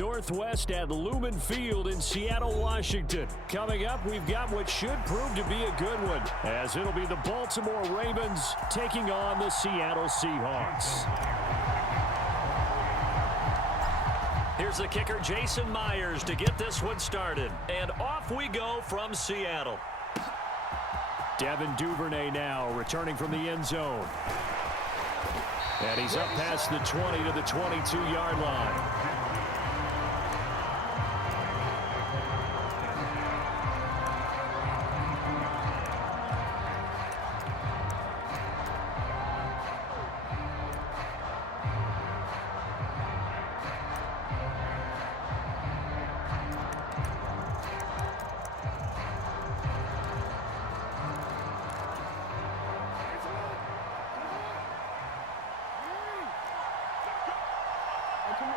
Northwest at Lumen Field in Seattle, Washington. Coming up, we've got what should prove to be a good one, as it'll be the Baltimore Ravens taking on the Seattle Seahawks. Here's the kicker, Jason Myers, to get this one started. And off we go from Seattle. Devin Duvernay now returning from the end zone. And he's up past the 20 to the 22-yard line.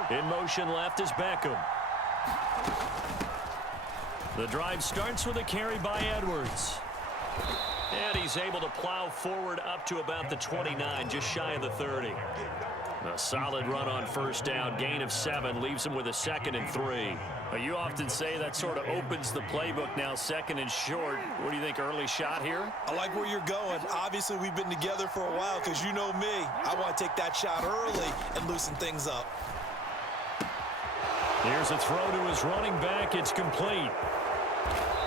In motion left is Beckham. The drive starts with a carry by Edwards. And he's able to plow forward up to about the 29, just shy of the 30. A solid run on first down, gain of 7, leaves him with a 2nd and 3. You often say that sort of opens the playbook now, 2nd and short. What do you think, early shot here? I like where you're going. Obviously, we've been together for a while because you know me. I want to take that shot early and loosen things up. Here's a throw to his running back. It's complete.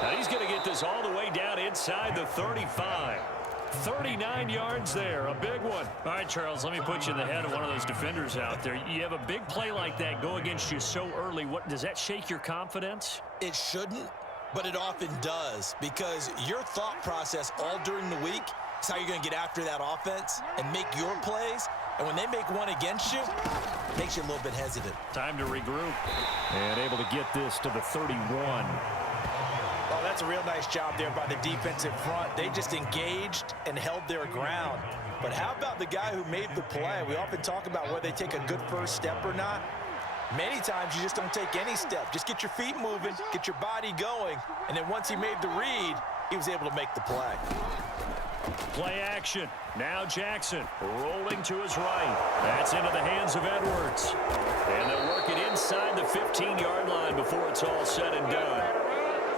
Now he's going to get this all the way down inside the 35. 39 yards there, a big one. All right, Charles, let me put you in the head of one of those defenders out there. You have a big play like that go against you so early. What does that shake your confidence? It shouldn't, but it often does, because your thought process all during the week is how you're going to get after that offense and make your plays. And when they make one against you, it makes you a little bit hesitant. Time to regroup. And able to get this to the 31. Oh, that's a real nice job there by the defensive front. They just engaged and held their ground. But how about the guy who made the play? We often talk about whether they take a good first step or not. Many times you just don't take any step. Just get your feet moving, get your body going, and then once he made the read, he was able to make the play. Play action. Now Jackson rolling to his right. That's into the hands of Edwards. And they'll work it inside the 15-yard line before it's all said and done.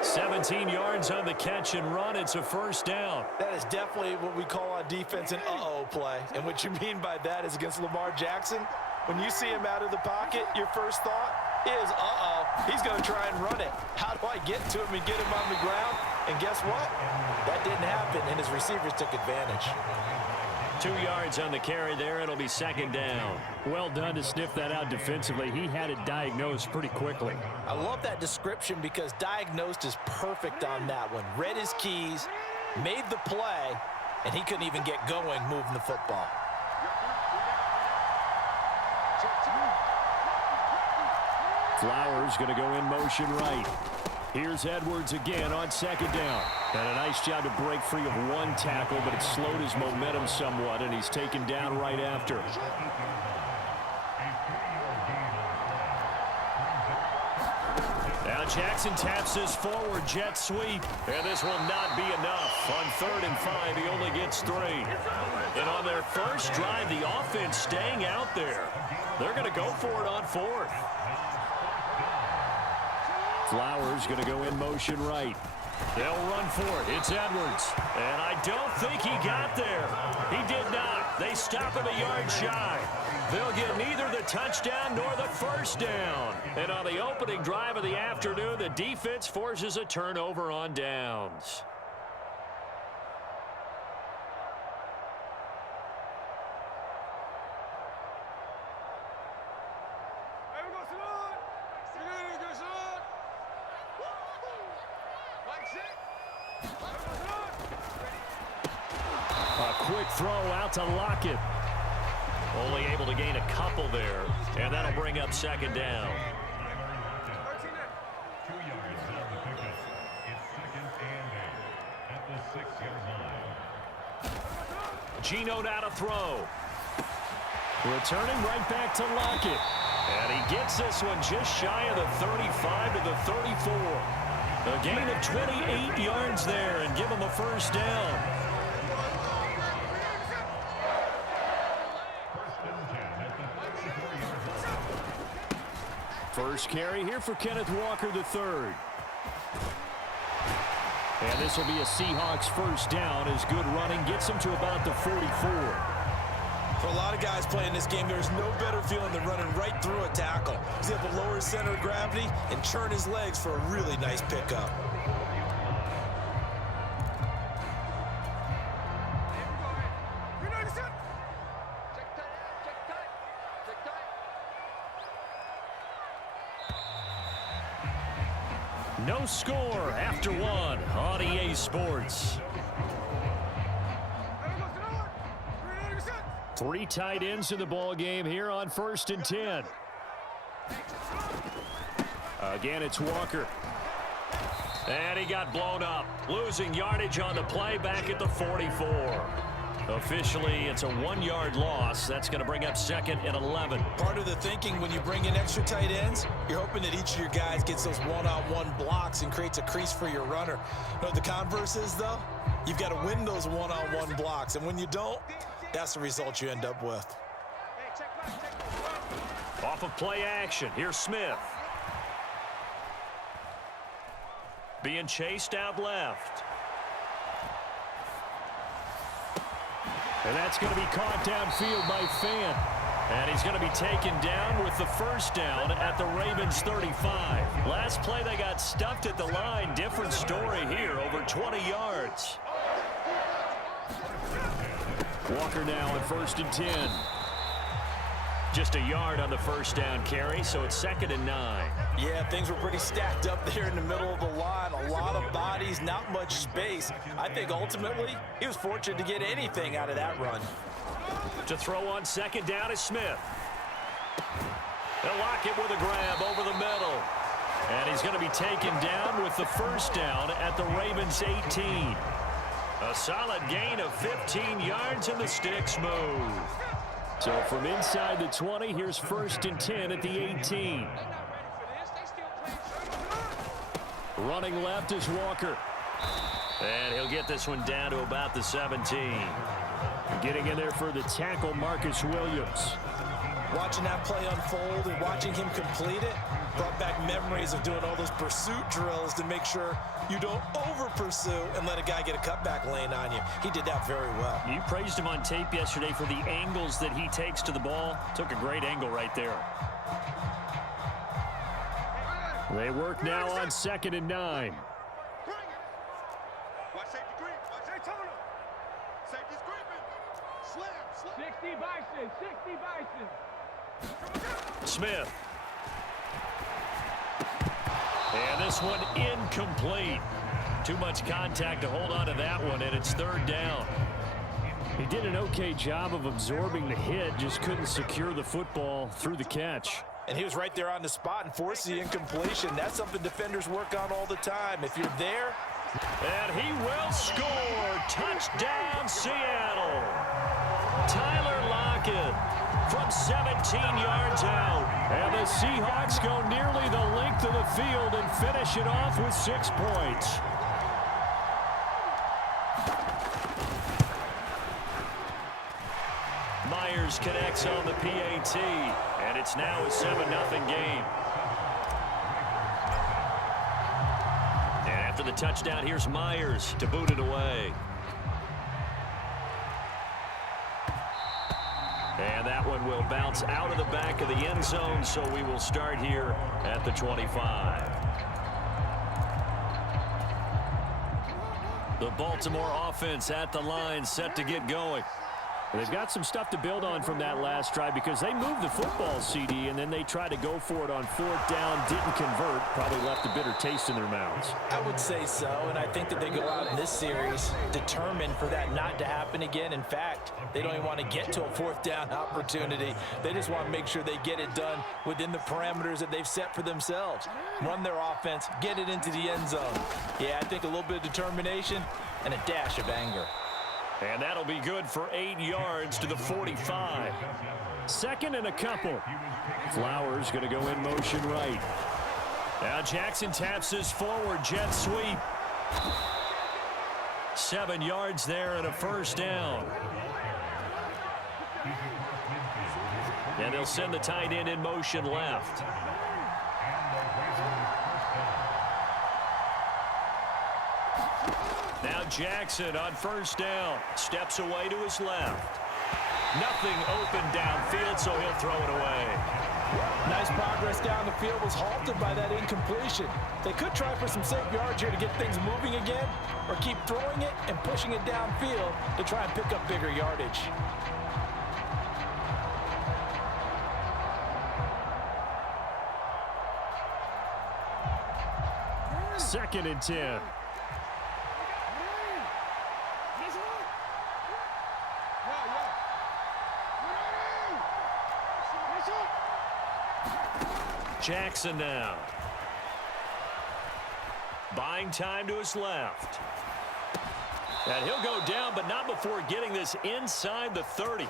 17 yards on the catch and run. It's a first down. That is definitely what we call on defense an uh-oh play. And what you mean by that is against Lamar Jackson, when you see him out of the pocket, your first thought is, uh-oh, he's going to try and run it. How do I get to him and get him on the ground? And guess what? That didn't happen, and his receivers took advantage. 2 yards on the carry there. It'll be second down. Well done to sniff that out defensively. He had it diagnosed pretty quickly. I love that description because diagnosed is perfect on that one. Read his keys, made the play, and he couldn't even get going moving the football. Flowers going to go in motion right. Here's Edwards again on second down. And a nice job to break free of one tackle, but it slowed his momentum somewhat, and he's taken down right after. Now Jackson taps this forward jet sweep, and this will not be enough. On 3rd and 5, he only gets 3. And on their first drive, the offense staying out there. They're going to go for it on 4th. Flowers going to go in motion right. They'll run for it. It's Edwards. And I don't think he got there. He did not. They stop him a yard shy. They'll get neither the touchdown nor the first down. And on the opening drive of the afternoon, the defense forces a turnover on downs. A quick throw out to Lockett. Only able to gain a couple there, and that'll bring up second down. Geno now to throw. Returning right back to Lockett. And he gets this one just shy of the 35 to the 34. A gain of 28 yards there and give him a first down. first carry here for Kenneth Walker III. And this will be a Seahawks first down as good running gets him to about the 44. For a lot of guys playing this game, there's no better feeling than running right through a tackle. He's able to lower his center of gravity and churn his legs for a really nice pickup. No score after one on EA Sports. 3 tight ends in the ball game here on 1st and 10. Again, it's Walker. And he got blown up. Losing yardage on the play back at the 44. Officially, it's a 1-yard loss. That's going to bring up 2nd and 11. Part of the thinking when you bring in extra tight ends, you're hoping that each of your guys gets those one-on-one blocks and creates a crease for your runner. You know what the converse is, though? You've got to win those one-on-one blocks. And when you don't, that's the result you end up with. Off of play action, here's Smith. Being chased out left. And that's going to be caught downfield by Fan. And he's going to be taken down with the first down at the Ravens 35. Last play they got stuffed at the line. Different story here, over 20 yards. Walker now on 1st and 10. Just a yard on the first down carry, so it's 2nd and 9. Yeah, things were pretty stacked up there in the middle of the line. A lot of bodies, not much space. I think ultimately he was fortunate to get anything out of that run. To throw on 2nd down is Smith. They'll lock it with a grab over the middle. And he's going to be taken down with the first down at the Ravens 18. A solid gain of 15 yards and the sticks move. So from inside the 20, here's 1st and 10 at the 18. Running left is Walker. And he'll get this one down to about the 17. Getting in there for the tackle, Marcus Williams. Watching that play unfold and watching him complete it brought back memories of doing all those pursuit drills to make sure you don't over-pursue and let a guy get a cutback lane on you. He did that very well. You praised him on tape yesterday for the angles that he takes to the ball. Took a great angle right there. They work now on 2nd and 9. Smith. And this one incomplete. Too much contact to hold on to that one, and it's 3rd down. He did an okay job of absorbing the hit, just couldn't secure the football through the catch. And he was right there on the spot and forced the incompletion. That's something defenders work on all the time. If you're there. And he will score. Touchdown, Seattle. Tyler Lockett from 17 yards out. And the Seahawks go nearly the length of the field and finish it off with 6 points. Myers connects on the PAT, and it's now a 7-0 game. And after the touchdown, here's Myers to boot it away. And that one will bounce out of the back of the end zone, so we will start here at the 25. The Baltimore offense at the line, set to get going. They've got some stuff to build on from that last drive because they moved the football, CD, and then they tried to go for it on 4th down, didn't convert, probably left a bitter taste in their mouths. I would say so, and I think that they go out in this series determined for that not to happen again. In fact, they don't even want to get to a 4th down opportunity. They just want to make sure they get it done within the parameters that they've set for themselves. Run their offense, get it into the end zone. Yeah, I think a little bit of determination and a dash of anger. And that'll be good for 8 yards to the 45. 2nd and a couple. Flowers going to go in motion right. Now Jackson taps his forward jet sweep. 7 yards there and a first down. And they'll send the tight end in motion left. Now Jackson on first down. Steps away to his left. Nothing open downfield, so he'll throw it away. Nice progress down the field was halted by that incompletion. They could try for some safe yards here to get things moving again, or keep throwing it and pushing it downfield to try and pick up bigger yardage. Second and 10. Jackson now. Buying time to his left. And he'll go down, but not before getting this inside the 30.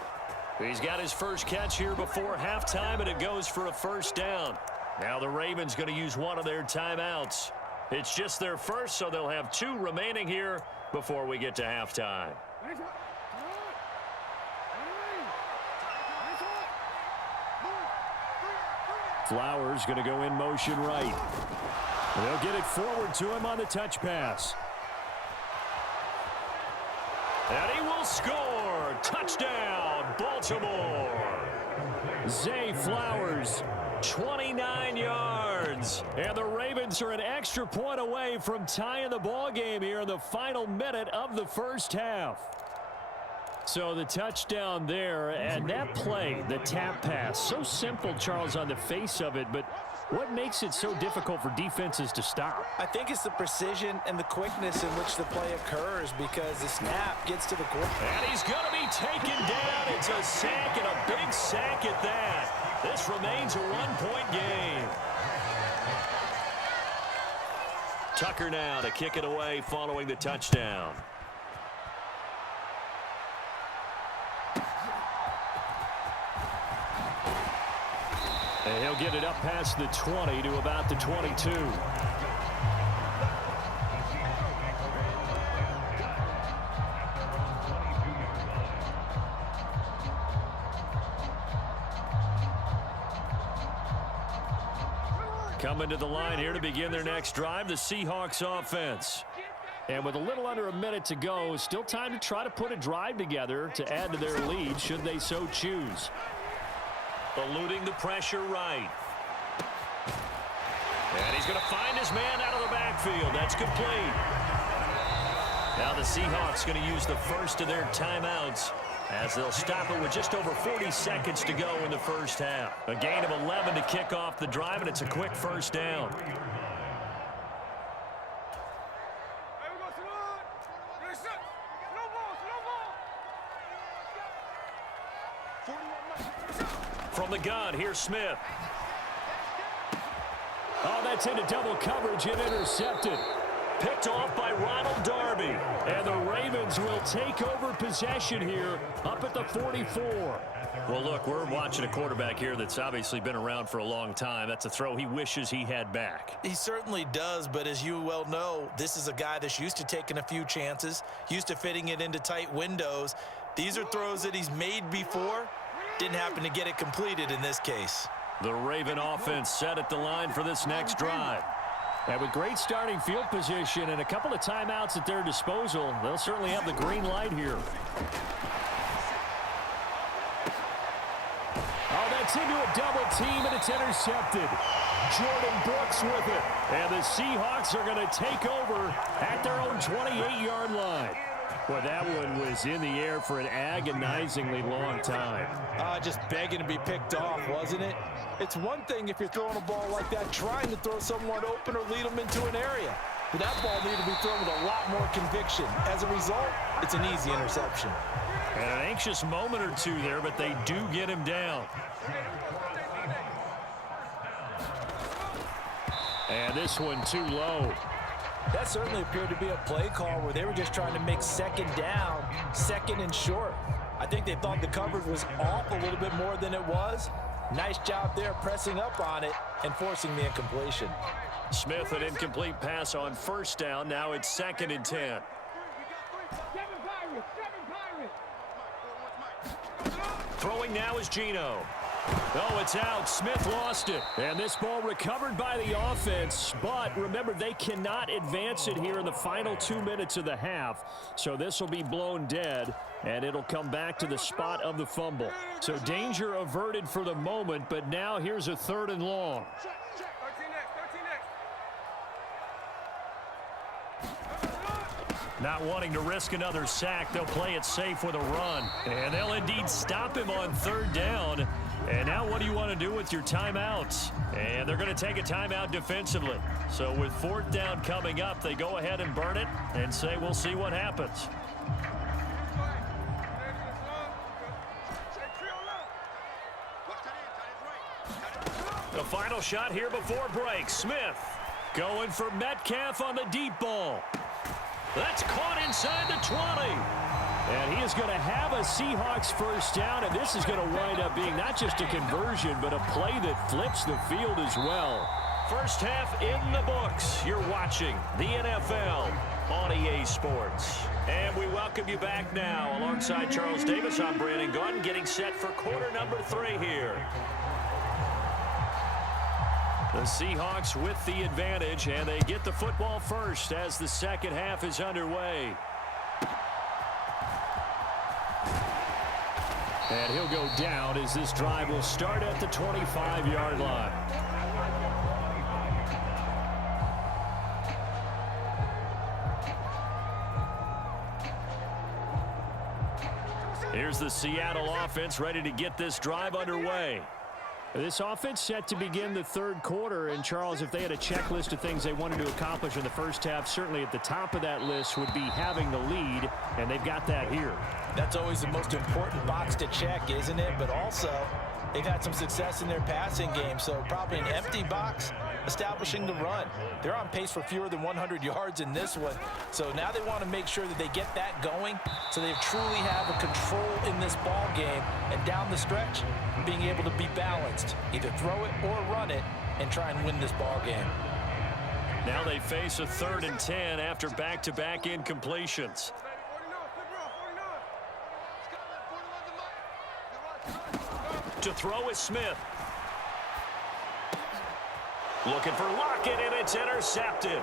He's got his first catch here before halftime, and it goes for a first down. Now the Ravens going to use one of their timeouts. It's just their first, so they'll have 2 remaining here before we get to halftime. Flowers going to go in motion right. They'll get it forward to him on the touch pass. And he will score. Touchdown, Baltimore. Zay Flowers, 29 yards. And the Ravens are an extra point away from tying the ball game here in the final minute of the first half. So the touchdown there, and that play, the tap pass, so simple, Charles, on the face of it, but what makes it so difficult for defenses to stop? I think it's the precision and the quickness in which the play occurs, because the snap gets to the quarterback. And he's going to be taken down. It's a sack, and a big sack at that. This remains a one-point game. Tucker now to kick it away following the touchdown. And he'll get it up past the 20 to about the 22. Coming to the line here to begin their next drive, the Seahawks offense. And with a little under a minute to go, still time to try to put a drive together to add to their lead should they so choose. Eluding the pressure right. And he's going to find his man out of the backfield. That's complete. Now the Seahawks going to use the first of their timeouts as they'll stop it with just over 40 seconds to go in the first half. A gain of 11 to kick off the drive, and it's a quick first down. From the gun, here's Smith. Oh, that's into double coverage and intercepted. Picked off by Ronald Darby. And the Ravens will take over possession here up at the 44. Well, look, we're watching a quarterback here that's obviously been around for a long time. That's a throw he wishes he had back. He certainly does, but as you well know, this is a guy that's used to taking a few chances, used to fitting it into tight windows. These are throws that he's made before. Didn't happen to get it completed in this case. The Raven offense set at the line for this next drive. And with great starting field position and a couple of timeouts at their disposal, they'll certainly have the green light here. Oh, that's into a double team, and it's intercepted. Jordan Brooks with it. And the Seahawks are going to take over at their own 28-yard line. Well, that one was in the air for an agonizingly long time. Just begging to be picked off, wasn't it? It's one thing if you're throwing a ball like that, trying to throw someone open or lead them into an area. But that ball needed to be thrown with a lot more conviction. As a result, it's an easy interception. And an anxious moment or two there, but they do get him down. And this one too low. That certainly appeared to be a play call where they were just trying to make second down, second and short. I think they thought the coverage was off a little bit more than it was. Nice job there pressing up on it and forcing the incompletion. Smith, an incomplete pass on first down. Now it's 2nd and 10. Throwing now is Geno. Oh, it's out. Smith lost it. And this ball recovered by the offense. But remember, they cannot advance it here in the final 2 minutes of the half. So this will be blown dead, and it'll come back to the spot of the fumble. So danger averted for the moment, but now here's a 3rd and long. Not wanting to risk another sack, they'll play it safe with a run. And they'll indeed stop him on 3rd down. And now what do you want to do with your timeouts? And they're going to take a timeout defensively. So with 4th down coming up, they go ahead and burn it and say we'll see what happens. The final shot here before break. Smith going for Metcalf on the deep ball. That's caught inside the 20. And he is going to have a Seahawks 1st down, and this is going to wind up being not just a conversion, but a play that flips the field as well. First half in the books. You're watching the NFL on EA Sports. And we welcome you back now. Alongside Charles Davis, I'm Brandon Gaudin, getting set for quarter number 3 here. The Seahawks with the advantage, and they get the football first as the second half is underway. And he'll go down as this drive will start at the 25-yard line. Here's the Seattle offense ready to get this drive underway. This offense set to begin the 3rd quarter, and Charles, if they had a checklist of things they wanted to accomplish in the first half, certainly at the top of that list would be having the lead, and they've got that here. That's always the most important box to check, isn't it? But also, they've had some success in their passing game, so probably an empty box establishing the run. They're on pace for fewer than 100 yards in this one, so now they want to make sure that they get that going so they truly have a control in this ball game, and down the stretch, being able to be balanced, either throw it or run it, and try and win this ball game. Now they face a 3rd and 10 after back-to-back incompletions. To throw is Smith. Looking for Lockett, and it's intercepted.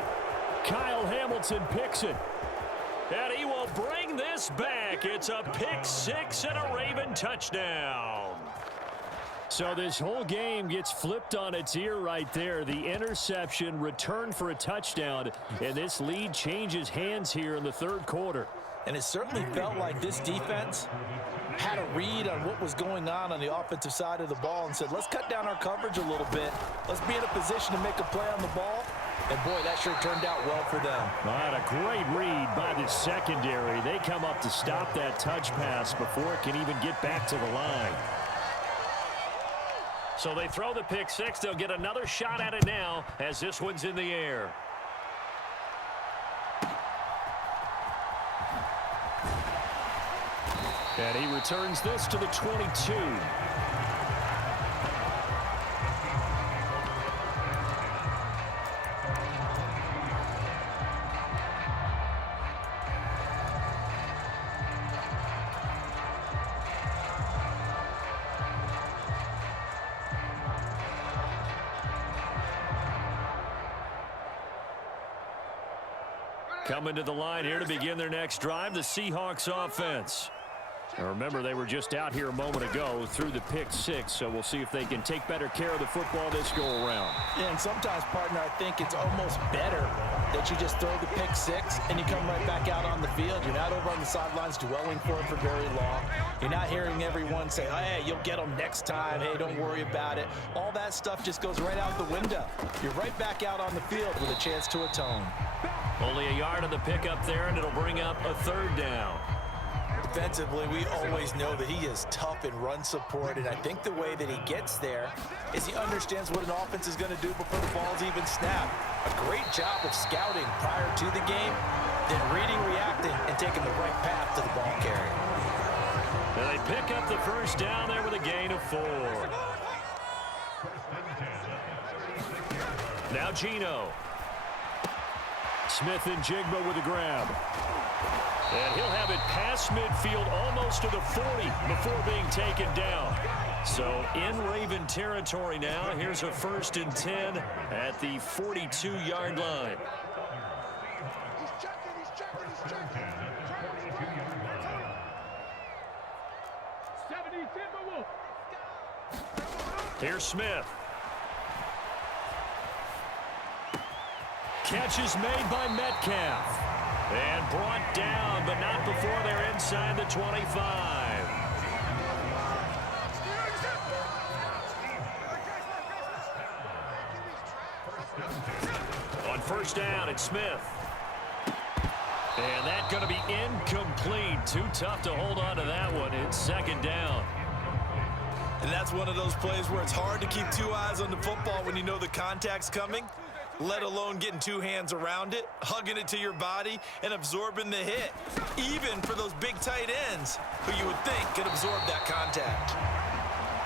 Kyle Hamilton picks it. And he will bring this back. It's a pick-6 and a Raven touchdown. So this whole game gets flipped on its ear right there. The interception returned for a touchdown, and this lead changes hands here in the 3rd quarter. And it certainly felt like this defense had a read on what was going on the offensive side of the ball and said, let's cut down our coverage a little bit. Let's be in a position to make a play on the ball. And, boy, that sure turned out well for them. All right, a great read by the secondary. They come up to stop that touch pass before it can even get back to the line. So they throw the pick-6. They'll get another shot at it now as this one's in the air. And he returns this to the 22. Coming to the line here to begin their next drive, the Seahawks offense. Now remember, they were just out here a moment ago through the pick-6, so we'll see if they can take better care of the football this go-around. Yeah, and sometimes, partner, I think it's almost better that you just throw the pick-6 and you come right back out on the field. You're not over on the sidelines dwelling for it for very long. You're not hearing everyone say, hey, you'll get them next time. Hey, don't worry about it. All that stuff just goes right out the window. You're right back out on the field with a chance to atone. Only a yard of the pickup there, and it'll bring up a 3rd down. Defensively, we always know that he is tough in run support, and I think the way that he gets there is he understands what an offense is going to do before the ball's even snapped. A great job of scouting prior to the game, then reading, reacting, and taking the right path to the ball carrier. And they pick up the 1st down there with a gain of 4. Now Geno. Smith and Jigba with a grab. And he'll have it past midfield almost to the 40 before being taken down. So in Raven territory now. Here's a 1st and 10 at the 42-yard line. Here's Smith. Catch is made by Metcalf. And brought down, but not before they're inside the 25. On 1st down, it's Smith. And that's going to be incomplete. Too tough to hold on to that one. It's 2nd down. And that's one of those plays where it's hard to keep 2 eyes on the football when you know the contact's coming, let alone getting 2 hands around it, hugging it to your body, and absorbing the hit, even for those big tight ends who you would think could absorb that contact.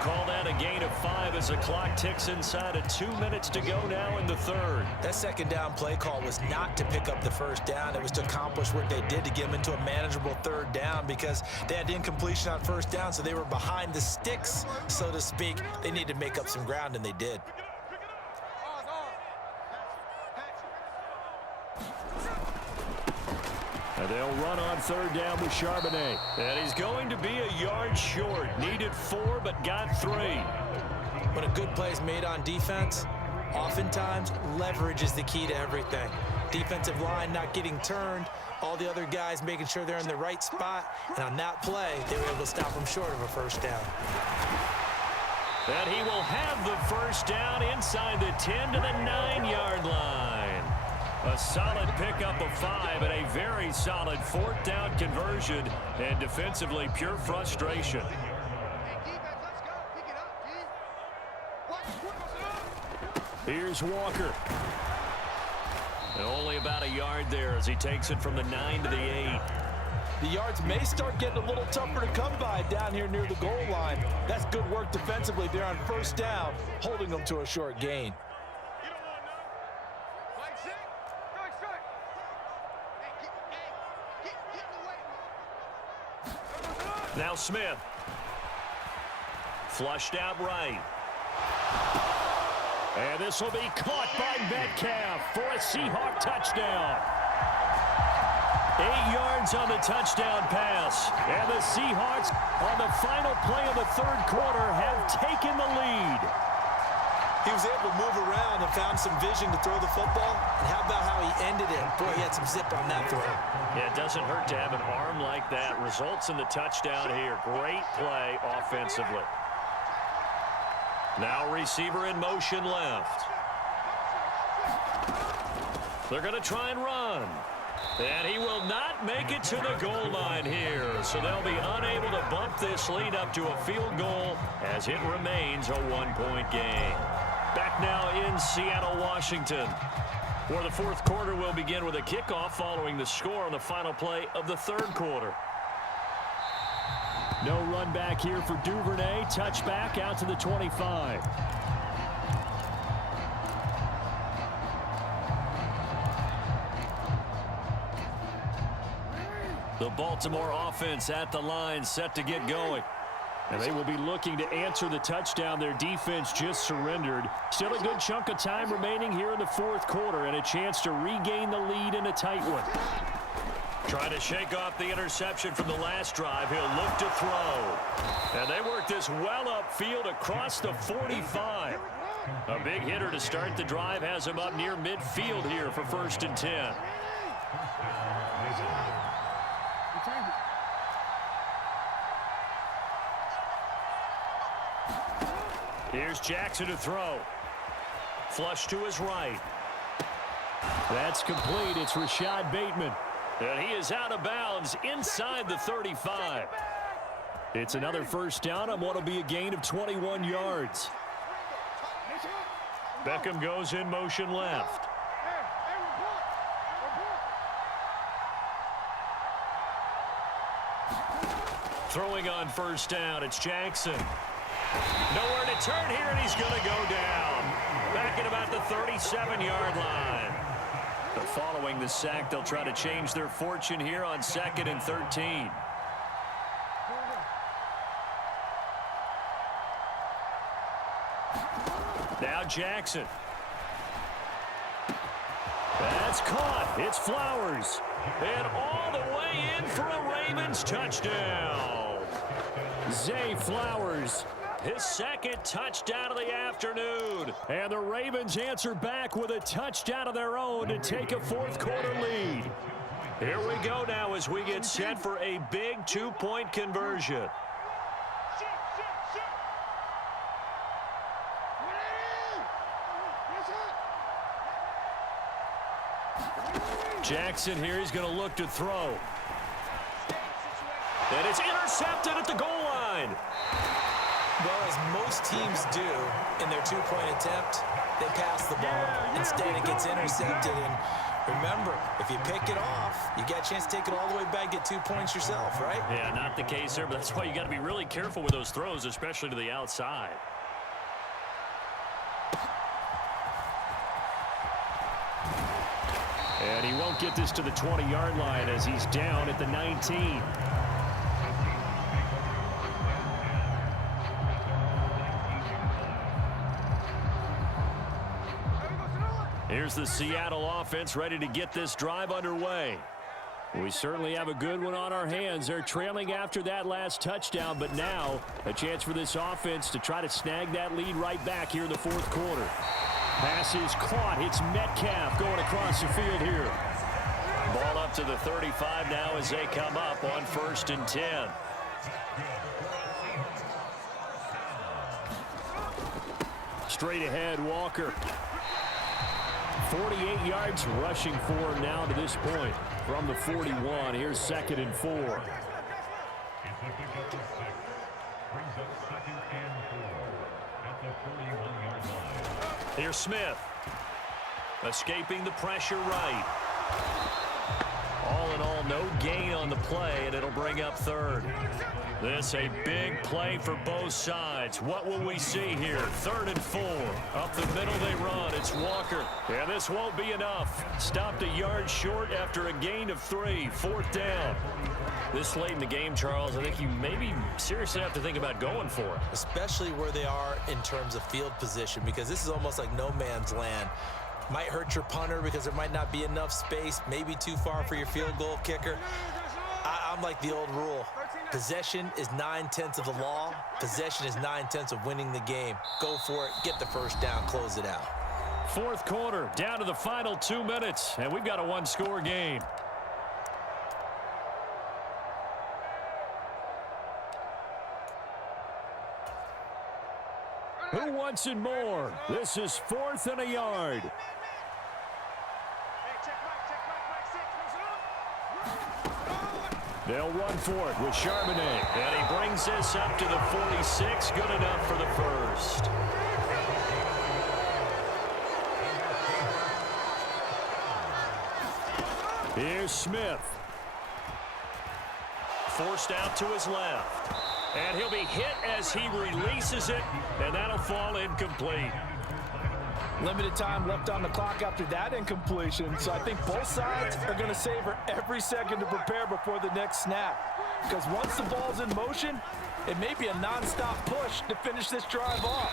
Call that a gain of 5 as the clock ticks inside of 2 minutes to go now in the 3rd. That 2nd down play call was not to pick up the 1st down. It was to accomplish what they did to get them into a manageable 3rd down because they had incompletion on 1st down, so they were behind the sticks, so to speak. They needed to make up some ground, and they did. And they'll run on 3rd down with Charbonnet. And he's going to be a yard short. Needed 4, but got 3. When a good play is made on defense, oftentimes leverage is the key to everything. Defensive line not getting turned, all the other guys making sure they're in the right spot. And on that play, they were able to stop them short of a 1st down. And he will have the 1st down inside the 10 to the 9-yard line. A solid pickup of 5 and a very solid 4th down conversion. And defensively, pure frustration. Here's Walker. And only about a yard there as he takes it from the 9 to the 8. The yards may start getting a little tougher to come by down here near the goal line. That's good work defensively there on 1st down, holding them to a short gain. Now Smith. Flushed out right. And this will be caught by Metcalf for a Seahawk touchdown. 8 yards on the touchdown pass. And the Seahawks, on the final play of the 3rd quarter, have taken the lead. He was able to move around and found some vision to throw the football. And how about how he ended it? Boy, he had some zip on that throw. Yeah, it doesn't hurt to have an arm like that. Results in the touchdown here. Great play offensively. Now receiver in motion left. They're going to try and run. And he will not make it to the goal line here. So they'll be unable to bump this lead up to a field goal as it remains a 1-point game. Back now in Seattle, Washington, where the 4th quarter will begin with a kickoff following the score on the final play of the 3rd quarter. No run back here for Duvernay. Touchback out to the 25. The Baltimore offense at the line, set to get going. And they will be looking to answer the touchdown their defense just surrendered. Still a good chunk of time remaining here in the 4th quarter and a chance to regain the lead in a tight one. Trying to shake off the interception from the last drive. He'll look to throw. And they work this well upfield across the 45. A big hitter to start the drive has him up near midfield here for 1st and 10. Here's Jackson to throw. Flush to his right. That's complete. It's Rashad Bateman. And he is out of bounds inside the 35. It's another 1st down on what will be a gain of 21 yards. Beckham goes in motion left. Throwing on 1st down, it's Jackson. Nowhere to turn here, and he's going to go down. Back at about the 37-yard line. But following the sack, they'll try to change their fortune here on 2nd and 13. Now Jackson. That's caught. It's Flowers. And all the way in for a Ravens touchdown. Zay Flowers, his second touchdown of the afternoon. And the Ravens answer back with a touchdown of their own to take a fourth-quarter lead. Here we go now as we get set for a big two-point conversion. Jackson here, he's going to look to throw. And it's intercepted at the goal line. Well, as most teams do in their two-point attempt, they pass the ball. Instead, it gets intercepted. And remember, if you pick it off, you get a chance to take it all the way back, get 2 points yourself, right? Yeah, not the case there, but that's why you got to be really careful with those throws, especially to the outside. And he won't get this to the 20-yard line as he's down at the 19. Here's the Seattle offense ready to get this drive underway. We certainly have a good one on our hands. They're trailing after that last touchdown, but now a chance for this offense to try to snag that lead right back here in the fourth quarter. Pass is caught. It's Metcalf going across the field here. Ball up to the 35 now as they come up on 1st and 10. Straight ahead, Walker. 48 yards rushing for him now to this point from the 41. Here's 2nd and 4. Here's Smith. Escaping the pressure right. All in all, no gain on the play, and it'll bring up 3rd. This a big play for both sides. What will we see here? 3rd and 4. Up the middle they run. It's Walker. And this won't be enough. Stopped a yard short after a gain of 3. 4th down. This late in the game, Charles, I think you maybe seriously have to think about going for it. Especially where they are in terms of field position, because this is almost like no man's land. Might hurt your punter because there might not be enough space, maybe too far for your field goal kicker. I'm like the old rule. Possession is 9/10 of the law. Possession is 9/10 of winning the game. Go for it, get the first down, close it out. Fourth quarter, down to the final 2 minutes, and we've got a one-score game. Who wants it more? This is 4th and a yard. They'll run for it with Charbonnet. And he brings this up to the 46. Good enough for the first. Here's Smith. Forced out to his left. And he'll be hit as he releases it, and that'll fall incomplete. Limited time left on the clock after that incompletion, so I think both sides are going to savor every second to prepare before the next snap. Because once the ball's in motion, it may be a nonstop push to finish this drive off.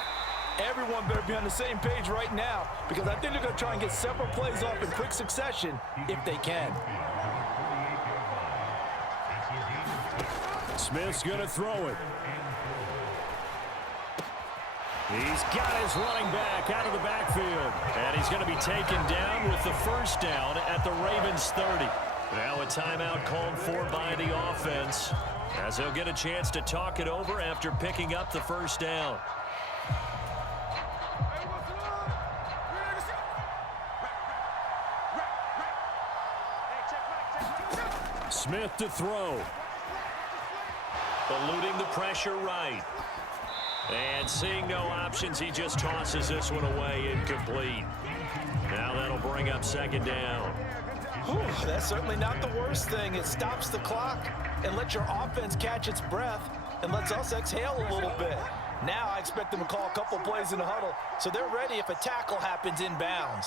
Everyone better be on the same page right now, because I think they're going to try and get several plays off in quick succession if they can. Smith's going to throw it. He's got his running back out of the backfield. And he's going to be taken down with the first down at the Ravens 30. Now a timeout called for by the offense, as they'll get a chance to talk it over after picking up the first down. Smith to throw. Eluding the pressure right. And seeing no options, he just tosses this one away, incomplete. Now that'll bring up 2nd down. Whew, that's certainly not the worst thing. It stops the clock and lets your offense catch its breath and lets us exhale a little bit. Now I expect them to call a couple plays in the huddle, so they're ready if a tackle happens inbounds.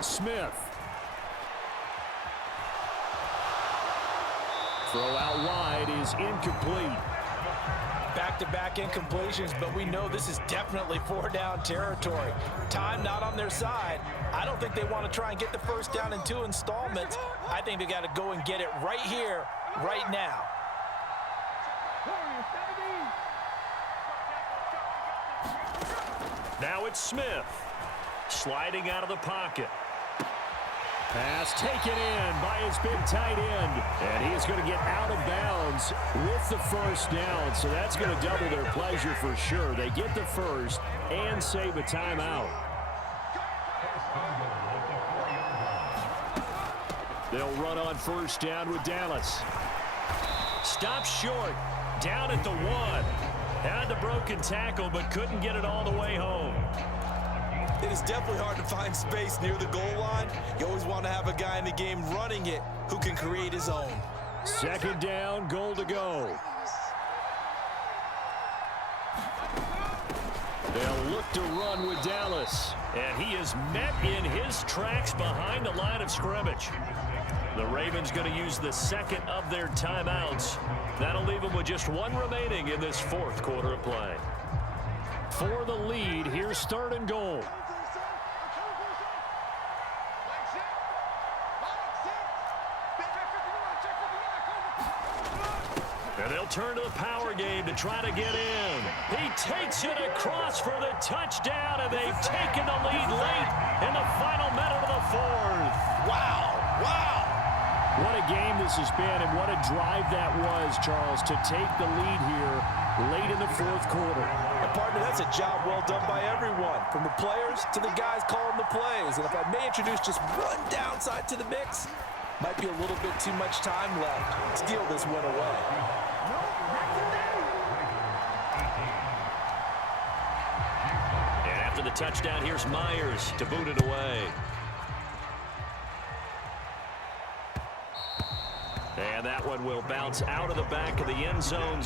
Smith. Throw out wide is incomplete. Back-to-back incompletions, but we know this is definitely four-down territory. Time not on their side. I don't think they want to try and get the first down in 2 installments. I think they got to go and get it right here, right now. Now it's Smith. Sliding out of the pocket. Pass taken in by his big tight end. And he is going to get out of bounds with the first down. So that's going to double their pleasure for sure. They get the first and save a timeout. They'll run on first down with Dallas. Stops short. Down at the 1. Had the broken tackle, but couldn't get it all the way home. It is definitely hard to find space near the goal line. You always want to have a guy in the game running it who can create his own. Second down, goal to go. They'll look to run with Dallas. And he is met in his tracks behind the line of scrimmage. The Ravens going to use the second of their timeouts. That'll leave them with just 1 remaining in this 4th quarter of play. For the lead, here's 3rd and goal. And they'll turn to the power game to try to get in. He takes it across for the touchdown, and they've taken the lead late in the final minute of the 4th. Wow, wow. What a game this has been, and what a drive that was, Charles, to take the lead here late in the 4th quarter. And partner, that's a job well done by everyone, from the players to the guys calling the plays. And if I may introduce just one downside to the mix, might be a little bit too much time left. Steal this win away. And after the touchdown, here's Myers to boot it away. And that one will bounce out of the back of the end zone.